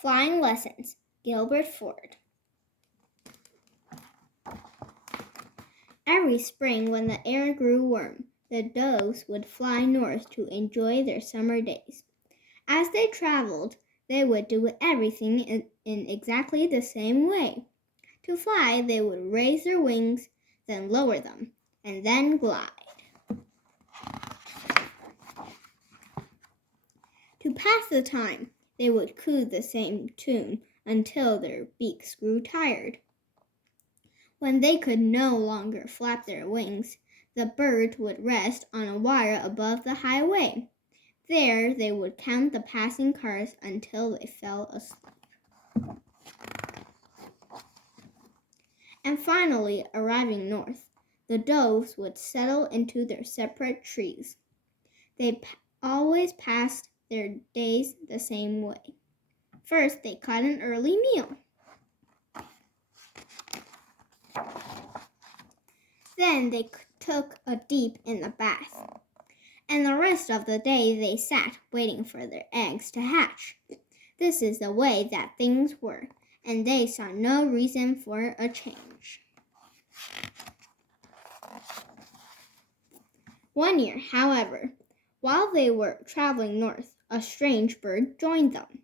Flying Lessons, Gilbert Ford. Every spring when the air grew warm, the doves would fly north to enjoy their summer days. As they traveled, they would do everything in exactly the same way. To fly, they would raise their wings, then lower them, and then glide. To pass the time, they would coo the same tune until their beaks grew tired. When they could no longer flap their wings, the birds would rest on a wire above the highway. There they would count the passing cars until they fell asleep. And finally, arriving north, the doves would settle into their separate trees. They always passed their days the same way. First, they caught an early meal. Then they took a dip in the bath. And the rest of the day they sat waiting for their eggs to hatch. This is the way that things were, and they saw no reason for a change. One year, however, while they were traveling north, a strange bird joined them.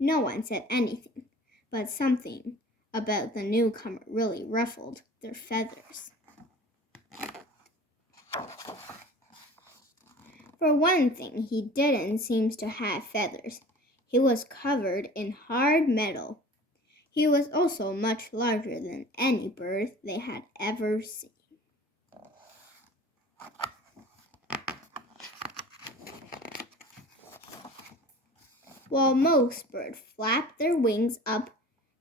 No one said anything, but something about the newcomer really ruffled their feathers. For one thing, he didn't seem to have feathers. He was covered in hard metal. He was also much larger than any bird they had ever seen. While most birds flap their wings up,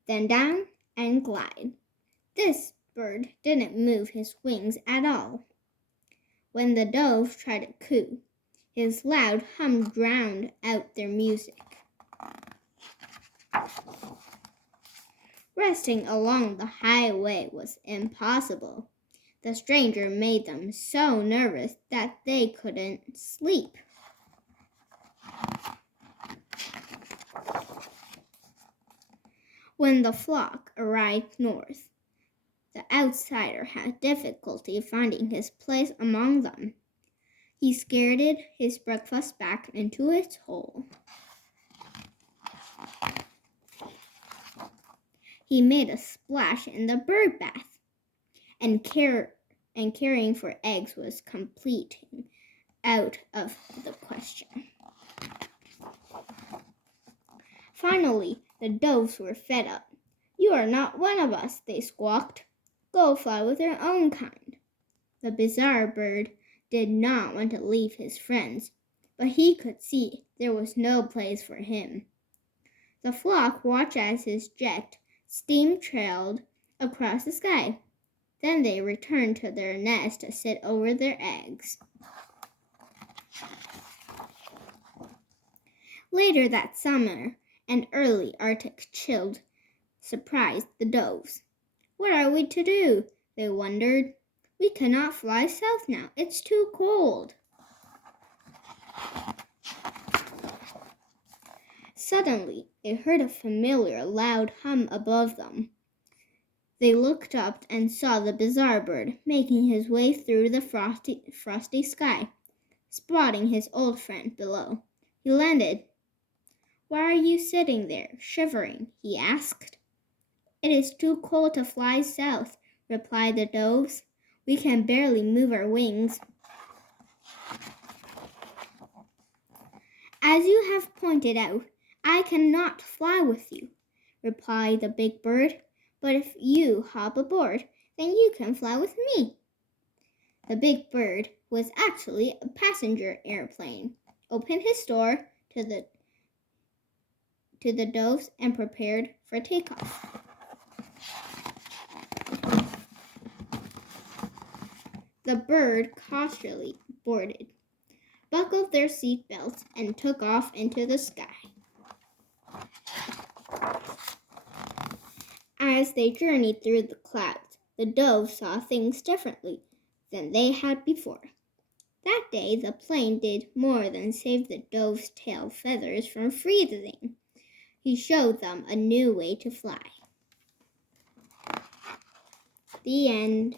then down, and glide, this bird didn't move his wings at all. When the doves tried to coo, his loud hum drowned out their music. Resting along the highway was impossible. The stranger made them so nervous that they couldn't sleep. When the flock arrived north, the outsider had difficulty finding his place among them. He scattered his breakfast back into its hole. He made a splash in the bird bath, and caring for eggs was completely out of the question. Finally, the doves were fed up. "You are not one of us," they squawked. "Go fly with your own kind." The bizarre bird did not want to leave his friends, but he could see there was no place for him. The flock watched as his jet steam trailed across the sky. Then they returned to their nest to sit over their eggs. Later that summer, an early Arctic chill surprised the doves. "What are we to do?" they wondered. "We cannot fly south now. It's too cold." Suddenly, they heard a familiar loud hum above them. They looked up and saw the bizarre bird making his way through the frosty sky. Spotting his old friend below, he landed. "Why are you sitting there, shivering?" he asked. "It is too cold to fly south," replied the doves. "We can barely move our wings." "As you have pointed out, I cannot fly with you," replied the big bird. "But if you hop aboard, then you can fly with me." The big bird was actually a passenger airplane, opened his door to the doves and prepared for takeoff. The bird cautiously boarded, buckled their seat belts, and took off into the sky. As they journeyed through the clouds, the doves saw things differently than they had before. That day, the plane did more than save the dove's tail feathers from freezing. He showed them a new way to fly. The end.